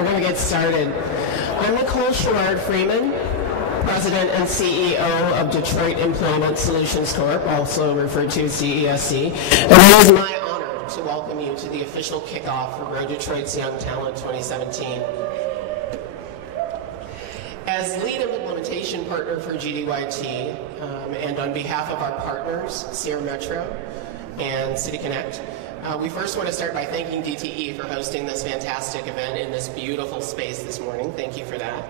We're going to get started. I'm Nicole Sherrard-Freeman, President and CEO of Detroit Employment Solutions Corp., also referred to as DESC. And it is my honor to welcome you to the official kickoff for Grow Detroit's Young Talent 2017. As lead implementation partner for GDYT, and on behalf of our partners, Sierra Metro and City Connect, we first want to start by thanking DTE for hosting this fantastic event in this beautiful space this morning. Thank you for that.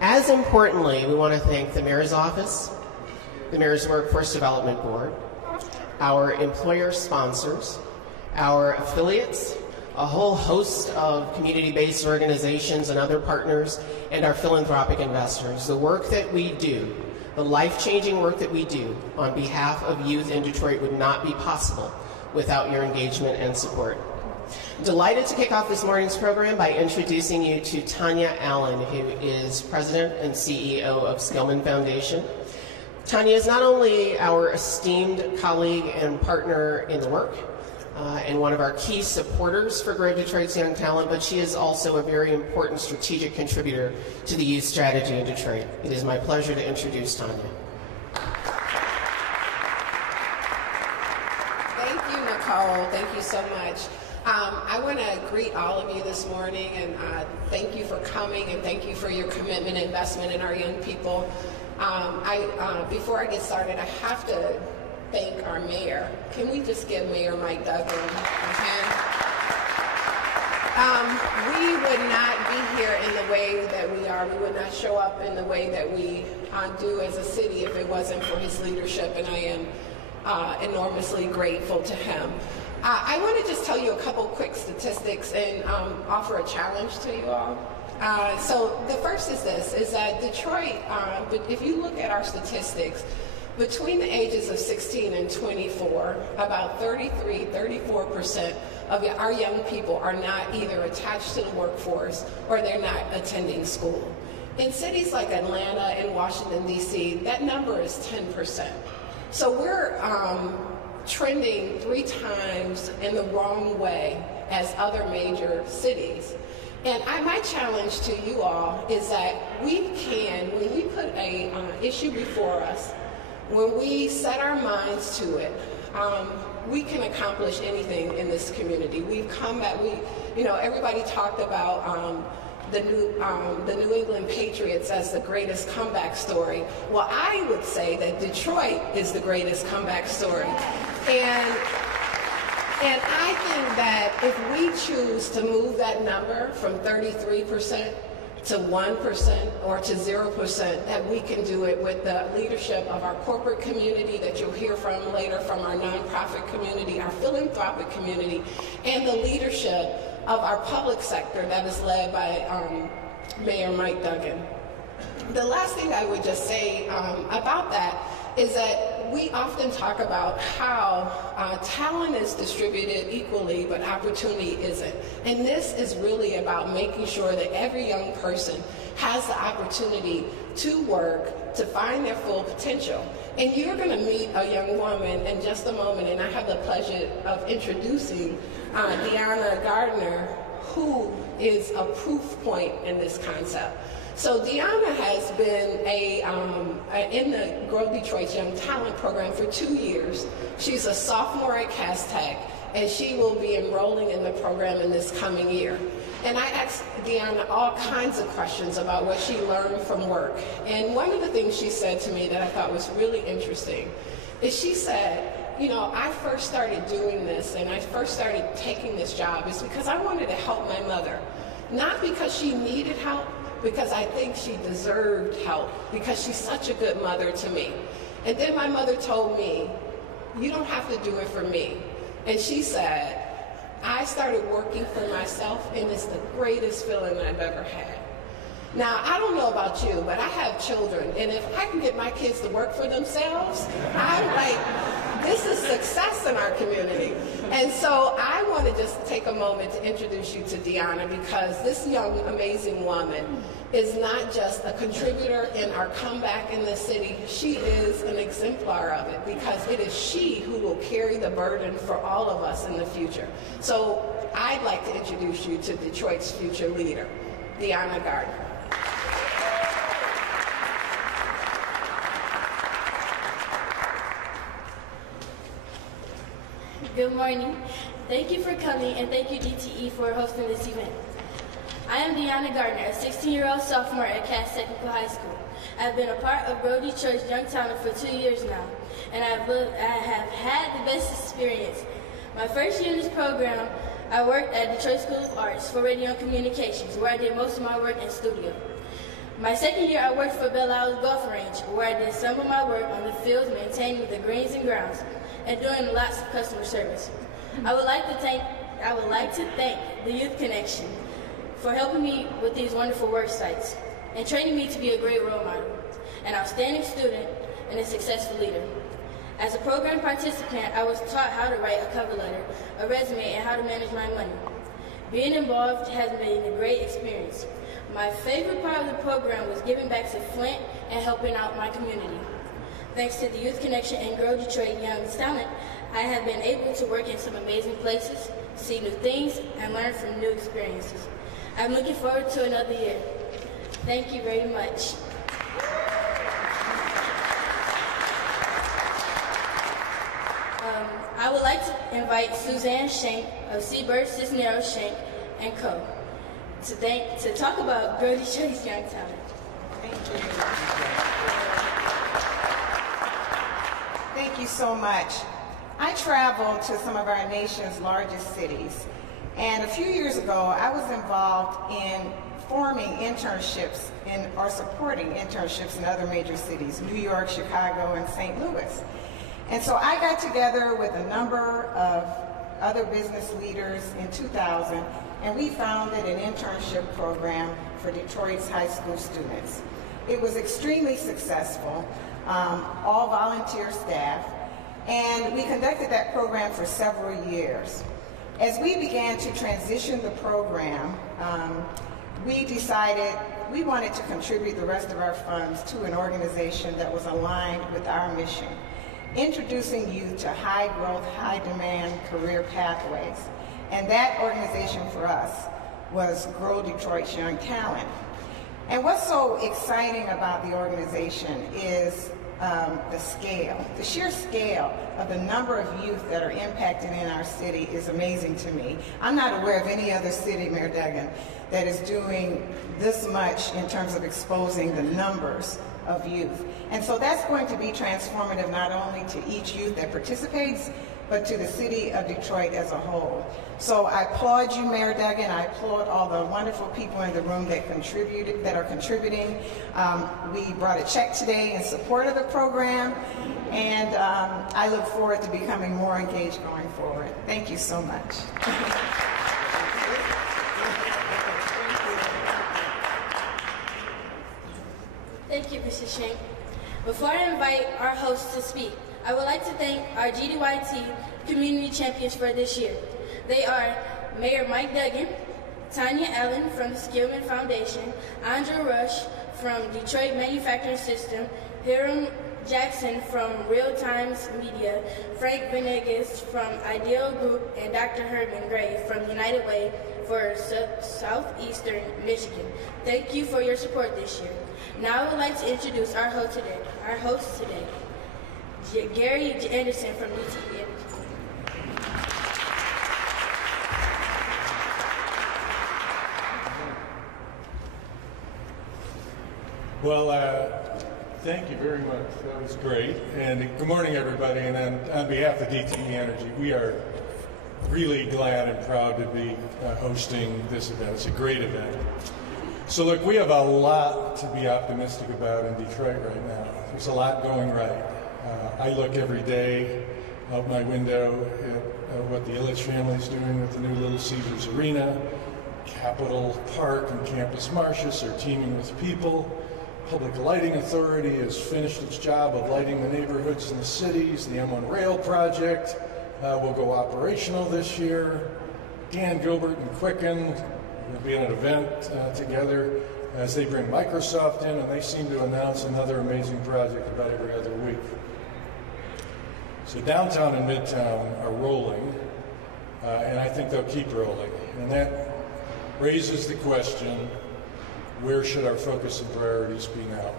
As importantly, we want to thank the Mayor's Office, the Mayor's Workforce Development Board, our employer sponsors, our affiliates, a whole host of community-based organizations and other partners, and our philanthropic investors. The work that we do, the life-changing work that we do on behalf of youth in Detroit would not be possible without your engagement and support. Delighted to kick off this morning's program by introducing you to Tanya Allen, who is President and CEO of Skillman Foundation. Tanya is not only our esteemed colleague and partner in the work, and one of our key supporters for Grow Detroit's Young Talent, but she is also a very important strategic contributor to the youth strategy in Detroit. It is my pleasure to introduce Tanya. Thank you, Nicole. Thank you so much. I want to greet all of you this morning and thank you for coming and thank you for your commitment and investment in our young people. Before I get started, I have to thank our mayor. Can we just give Mayor Mike Duggan a hand? We would not be here in the way that we are. We would not show up in the way that we do as a city if it wasn't for his leadership, and I am enormously grateful to him. I want to just tell you a couple quick statistics and offer a challenge to you all. So the first is this, is that Detroit, if you look at our statistics, between the ages of 16 and 24, about 34% of our young people are not either attached to the workforce or they're not attending school. In cities like Atlanta and Washington, D.C., that number is 10%. So we're trending 3 times in the wrong way as other major cities. And my challenge to you all is that we can, when we put an issue before us, when we set our minds to it, we can accomplish anything in this community. We've come back, everybody talked about the New England Patriots as the greatest comeback story. Well, I would say that Detroit is the greatest comeback story. And I think that if we choose to move that number from 33% to 1% or to 0%, that we can do it with the leadership of our corporate community that you'll hear from later, from our nonprofit community, our philanthropic community, and the leadership of our public sector that is led by Mayor Mike Duggan. The last thing I would just say about that is that we often talk about how talent is distributed equally, but opportunity isn't. And this is really about making sure that every young person has the opportunity to work, to find their full potential. And you're going to meet a young woman in just a moment, and I have the pleasure of introducing Deanna Gardner, who is a proof point in this concept. So Deanna has been in the Grow Detroit's Young Talent program for 2 years. She's a sophomore at Castech, and she will be enrolling in the program in this coming year. And I asked Deanna all kinds of questions about what she learned from work. And one of the things she said to me that I thought was really interesting is she said, I first started doing this and I first started taking this job is because I wanted to help my mother. Not because she needed help, because I think she deserved help, because she's such a good mother to me. And then my mother told me, you don't have to do it for me. And she said, I started working for myself, and it's the greatest feeling I've ever had. Now, I don't know about you, but I have children, and if I can get my kids to work for themselves, I'm like, this is success in our community. And so I want to just take a moment to introduce you to Deanna, because this young, amazing woman is not just a contributor in our comeback in the city. She is an exemplar of it, because it is she who will carry the burden for all of us in the future. So I'd like to introduce you to Detroit's future leader. Deanna Gardner. Good morning. Thank you for coming, and thank you DTE for hosting this event. I am Deanna Gardner, a 16-year-old sophomore at Cass Technical High School. I've been a part of Grow Detroit's Young Talent for 2 years now, and I have had the best experience. My first year in this program, I worked at Detroit School of Arts for Radio and Communications, where I did most of my work in studio. My second year, I worked for Belle Isle Golf Range, where I did some of my work on the fields, maintaining the greens and grounds, and doing lots of customer service. I would like to thank the Youth Connection for helping me with these wonderful work sites and training me to be a great role model, an outstanding student, and a successful leader. As a program participant, I was taught how to write a cover letter, a resume, and how to manage my money. Being involved has been a great experience. My favorite part of the program was giving back to Flint and helping out my community. Thanks to the Youth Connection and Grow Detroit Young Talent, I have been able to work in some amazing places, see new things, and learn from new experiences. I'm looking forward to another year. Thank you very much. I would like to invite Suzanne Shank of Seabird Cisneros Shank & Co. to talk about Grow Detroit's Young Talent. Thank you. Thank you so much. I traveled to some of our nation's largest cities, and a few years ago I was involved in forming internships or supporting internships in other major cities, New York, Chicago, and St. Louis. And so I got together with a number of other business leaders in 2000, and we founded an internship program for Detroit's high school students. It was extremely successful, all volunteer staff, and we conducted that program for several years. As we began to transition the program, we decided we wanted to contribute the rest of our funds to an organization that was aligned with our mission, introducing youth to high-growth, high-demand career pathways. And that organization for us was Grow Detroit's Young Talent. And what's so exciting about the organization is the scale. The sheer scale of the number of youth that are impacted in our city is amazing to me. I'm not aware of any other city, Mayor Duggan, that is doing this much in terms of exposing the numbers of youth. And so that's going to be transformative not only to each youth that participates, but to the city of Detroit as a whole. So I applaud you, Mayor Duggan. I applaud all the wonderful people in the room that are contributing. We brought a check today in support of the program, and I look forward to becoming more engaged going forward. Thank you so much. Thank you, Mrs. Shank. Before I invite our hosts to speak, I would like to thank our GDYT community champions for this year. They are Mayor Mike Duggan, Tanya Allen from the Skillman Foundation, Andrew Rush from Detroit Manufacturing System, Hiram Jackson from Real Times Media, Frank Venegas from Ideal Group, and Dr. Herman Gray from United Way for Southeastern Michigan. Thank you for your support this year. Now I would like to introduce our host today, Gary Anderson from DTE. Well, thank you very much. That was great. And good morning, everybody. And on behalf of DTE Energy, we are really glad and proud to be hosting this event. It's a great event. So look, we have a lot to be optimistic about in Detroit right now. There's a lot going right. I look every day out my window at what the Illich family is doing with the new Little Caesars Arena. Capitol Park and Campus Martius are teaming with people. Public Lighting Authority has finished its job of lighting the neighborhoods in the cities. The M1 Rail project will go operational this year. Dan Gilbert and Quicken will be at an event together as they bring Microsoft in, and they seem to announce another amazing project about every other week. So downtown and midtown are rolling, and I think they'll keep rolling. And that raises the question, where should our focus and priorities be now?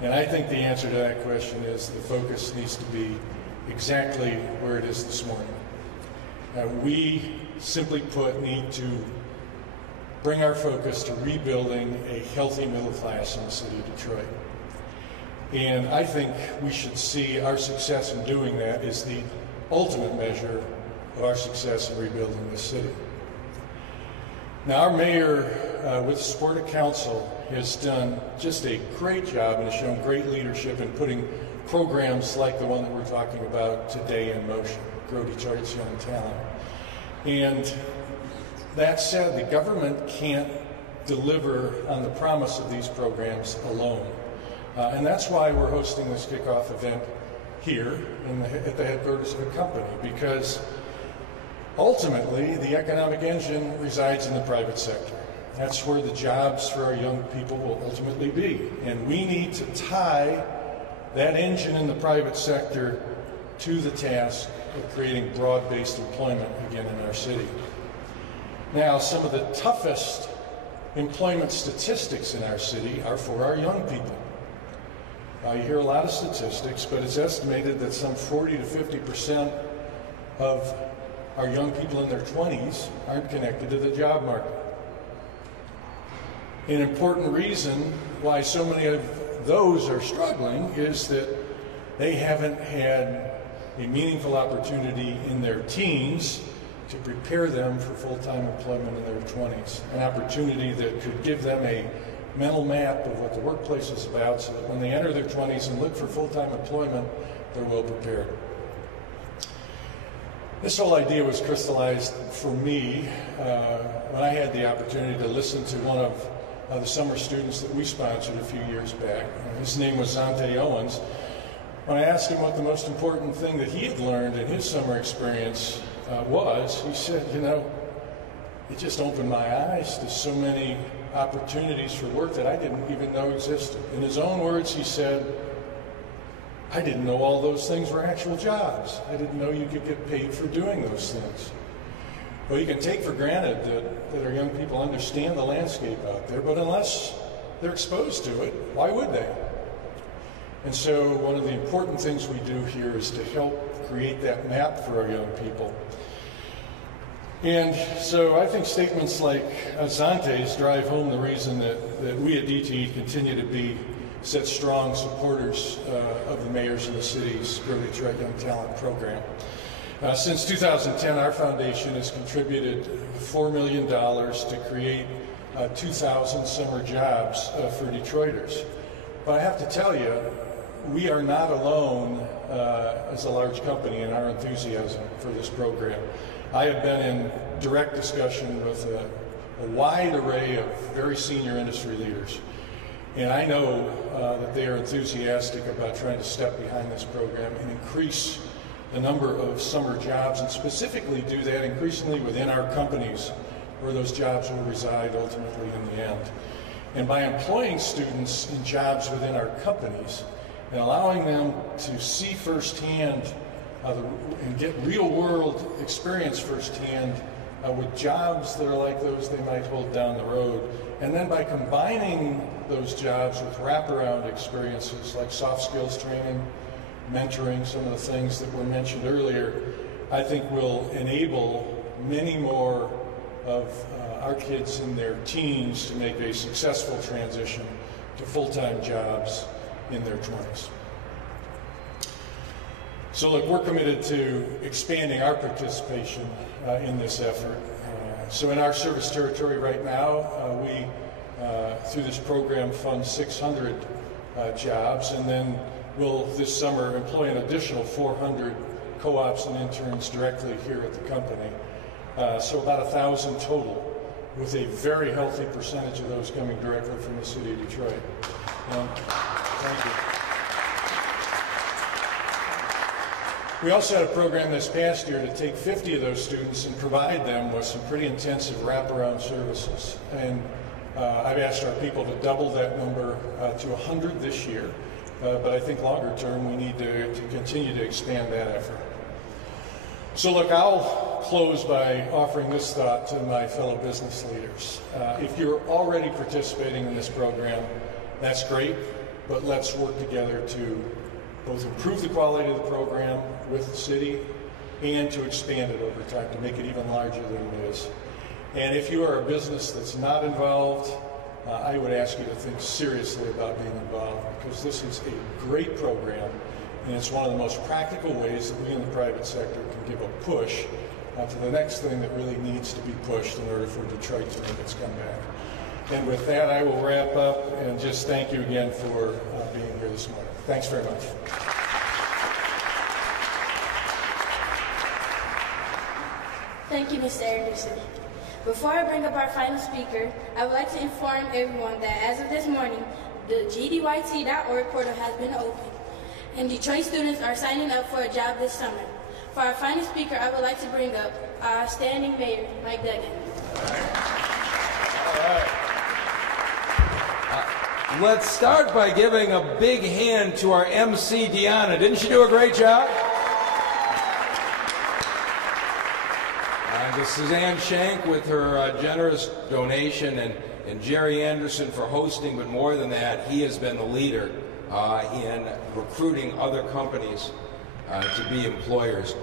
And I think the answer to that question is the focus needs to be exactly where it is this morning. We, simply put, need to bring our focus to rebuilding a healthy middle class in the city of Detroit. And I think we should see our success in doing that as the ultimate measure of our success in rebuilding this city. Now, our mayor, with the support of council, has done just a great job and has shown great leadership in putting programs like the one that we're talking about today in motion, Grow Detroit's Young Talent. And that said, the government can't deliver on the promise of these programs alone. And that's why we're hosting this kickoff event here at the headquarters of the company, because ultimately the economic engine resides in the private sector. That's where the jobs for our young people will ultimately be. And we need to tie that engine in the private sector to the task of creating broad-based employment again in our city. Now, some of the toughest employment statistics in our city are for our young people. You hear a lot of statistics, but it's estimated that some 40 to 50% of our young people in their 20s aren't connected to the job market. An important reason why so many of those are struggling is that they haven't had a meaningful opportunity in their teens to prepare them for full-time employment in their 20s, an opportunity that could give them a mental map of what the workplace is about so that when they enter their 20s and look for full-time employment, they're well prepared. This whole idea was crystallized for me when I had the opportunity to listen to one of the summer students that we sponsored a few years back. His name was Zante Owens. When I asked him what the most important thing that he had learned in his summer experience was, he said, you know, it just opened my eyes to so many opportunities for work that I didn't even know existed. In his own words, he said, I didn't know all those things were actual jobs. I didn't know you could get paid for doing those things. Well, you can take for granted that our young people understand the landscape out there, but unless they're exposed to it, why would they? And so one of the important things we do here is to help create that map for our young people. And so I think statements like Zante's drive home the reason that we at DTE continue to be such strong supporters of the mayors and the city's Grow Detroit Young Talent program. Since 2010, our foundation has contributed $4 million to create 2,000 summer jobs for Detroiters. But I have to tell you, we are not alone as a large company in our enthusiasm for this program. I have been in direct discussion with a wide array of very senior industry leaders, and I know that they are enthusiastic about trying to step behind this program and increase the number of summer jobs, and specifically do that increasingly within our companies where those jobs will reside ultimately in the end. And by employing students in jobs within our companies and allowing them to see firsthand and get real-world experience firsthand with jobs that are like those they might hold down the road. And then by combining those jobs with wraparound experiences like soft skills training, mentoring, some of the things that were mentioned earlier, I think will enable many more of our kids in their teens to make a successful transition to full-time jobs in their 20s. So look, we're committed to expanding our participation in this effort. So in our service territory right now, we, through this program, fund 600 jobs, and then we'll this summer employ an additional 400 co-ops and interns directly here at the company. So about 1,000 total, with a very healthy percentage of those coming directly from the city of Detroit. Thank you. We also had a program this past year to take 50 of those students and provide them with some pretty intensive wraparound services. And I've asked our people to double that number to 100 this year. But I think longer term we need to continue to expand that effort. So look, I'll close by offering this thought to my fellow business leaders. If you're already participating in this program, that's great, but let's work together to both improve the quality of the program with the city and to expand it over time, to make it even larger than it is. And if you are a business that's not involved, I would ask you to think seriously about being involved, because this is a great program, and it's one of the most practical ways that we in the private sector can give a push to the next thing that really needs to be pushed in order for Detroit to make its comeback. And with that, I will wrap up and just thank you again for being here this morning. Thanks very much. Thank you, Mr. Anderson. Before I bring up our final speaker, I would like to inform everyone that as of this morning, the gdyt.org portal has been opened, and Detroit students are signing up for a job this summer. For our final speaker, I would like to bring up our standing mayor, Mike Duggan. All right. Let's start by giving a big hand to our MC, Deanna. Didn't she do a great job? And to Suzanne Shank with her generous donation, and Jerry Anderson for hosting, but more than that, he has been the leader in recruiting other companies to be employers.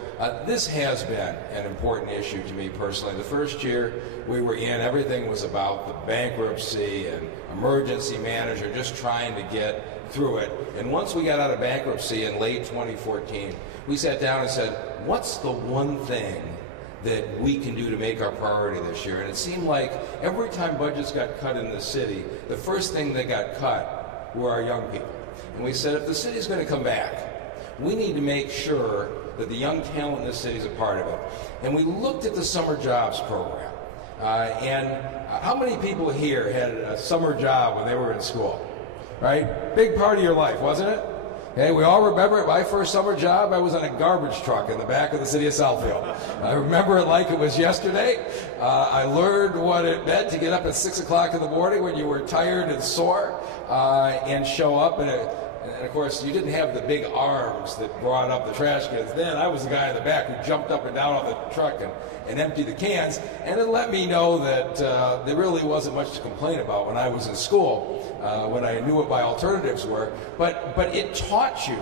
This has been an important issue to me personally. The first year we were in, everything was about the bankruptcy and emergency manager, just trying to get through it. And once we got out of bankruptcy in late 2014, we sat down and said, what's the one thing that we can do to make our priority this year? And it seemed like every time budgets got cut in the city, the first thing that got cut were our young people. And we said, if the city's going to come back, we need to make sure that the young talent in this city is a part of it. And we looked at the summer jobs program. And how many people here had a summer job when they were in school? Right? Big part of your life, wasn't it? Okay, we all remember my first summer job. I was on a garbage truck in the back of the city of Southfield. I remember it like it was yesterday. I learned what it meant to get up at 6 o'clock in the morning when you were tired and sore and show up. And of course, you didn't have the big arms that brought up the trash cans. Then I was the guy in the back who jumped up and down on the truck and emptied the cans. And it let me know that there really wasn't much to complain about when I was in school, when I knew what my alternatives were. But it taught you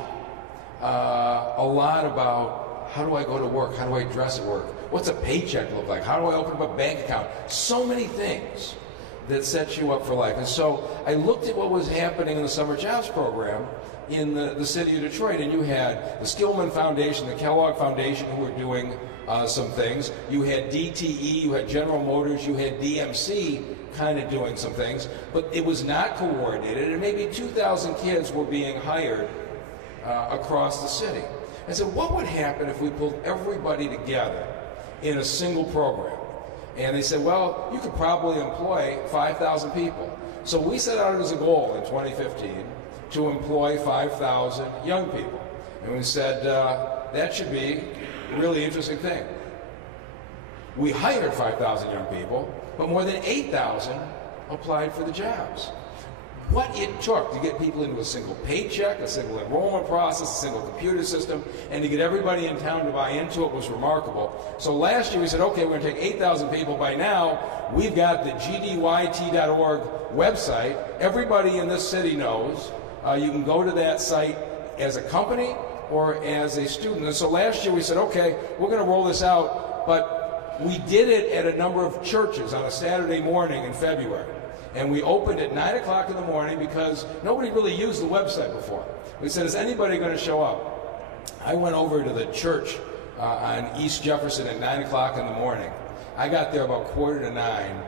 a lot about how do I go to work? How do I dress at work? What's a paycheck look like? How do I open up a bank account? So many things that sets you up for life. And so I looked at what was happening in the summer jobs program in the city of Detroit, and you had the Skillman Foundation, the Kellogg Foundation, who were doing some things. You had DTE, you had General Motors, you had DMC kind of doing some things, but it was not coordinated, and maybe 2,000 kids were being hired across the city. I said, what would happen if we pulled everybody together in a single program? And they said, well, you could probably employ 5,000 people. So we set out as a goal in 2015 to employ 5,000 young people. And we said, that should be a really interesting thing. We hired 5,000 young people, but more than 8,000 applied for the jobs. What it took to get people into a single paycheck, a single enrollment process, a single computer system, and to get everybody in town to buy into it was remarkable. So last year we said, okay, we're going to take 8,000 people. By now, we've got the gdyt.org website. Everybody in this city knows. You can go to that site as a company or as a student. And so last year we said, okay, we're going to roll this out, but we did it at a number of churches on a Saturday morning in February. And we opened at 9 o'clock in the morning because nobody really used the website before. We said, is anybody going to show up? I went over to the church on East Jefferson at 9 o'clock in the morning. I got there about 8:45.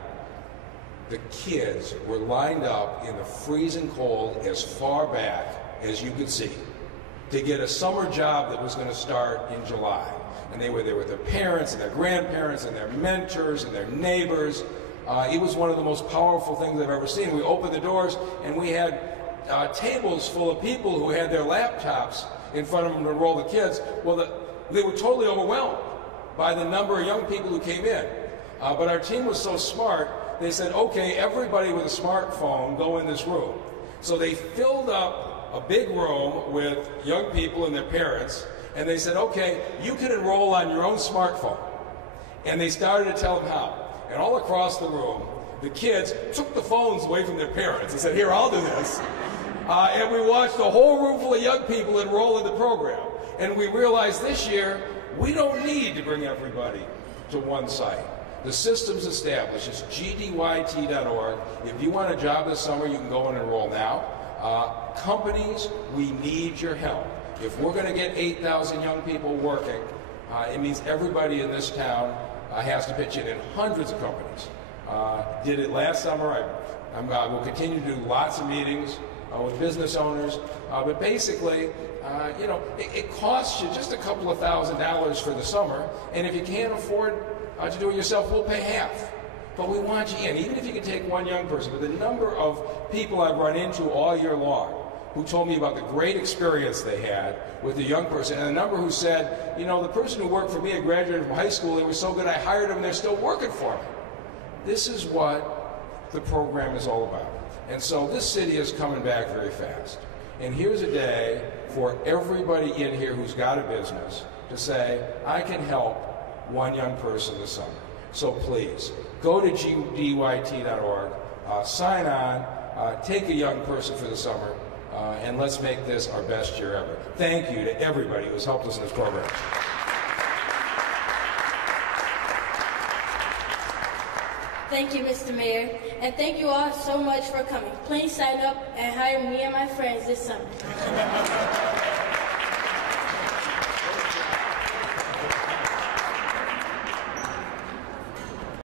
The kids were lined up in the freezing cold as far back as you could see to get a summer job that was going to start in July. And they were there with their parents and their grandparents and their mentors and their neighbors. It was one of the most powerful things I've ever seen. We opened the doors and we had tables full of people who had their laptops in front of them to enroll the kids. Well, they were totally overwhelmed by the number of young people who came in. But our team was so smart, they said, okay, everybody with a smartphone, go in this room. So they filled up a big room with young people and their parents, and they said, okay, you can enroll on your own smartphone. And they started to tell them how. And all across the room, the kids took the phones away from their parents and said, here, I'll do this. And we watched a whole room full of young people enroll in the program. And we realized this year, we don't need to bring everybody to one site. The system's established. It's gdyt.org. If you want a job this summer, you can go and enroll now. Companies, we need your help. If we're going to get 8,000 young people working, it means everybody in this town has to pitch in hundreds of companies. Did it last summer. I will continue to do lots of meetings with business owners. But basically, it costs you just a couple of $1,000s for the summer. And if you can't afford to do it yourself, we'll pay half. But we want you in, even if you can take one young person. But the number of people I've run into all year long who told me about the great experience they had with the young person, and the number who said, the person who worked for me, I graduated from high school, they were so good I hired them, they're still working for me. This is what the program is all about. And so this city is coming back very fast. And here's a day for everybody in here who's got a business to say, I can help one young person this summer. So please, go to gdyt.org, sign on, take a young person for the summer, and let's make this our best year ever. Thank you to everybody who's helped us in this program. Thank you, Mr. Mayor, and thank you all so much for coming. Please sign up and hire me and my friends this summer.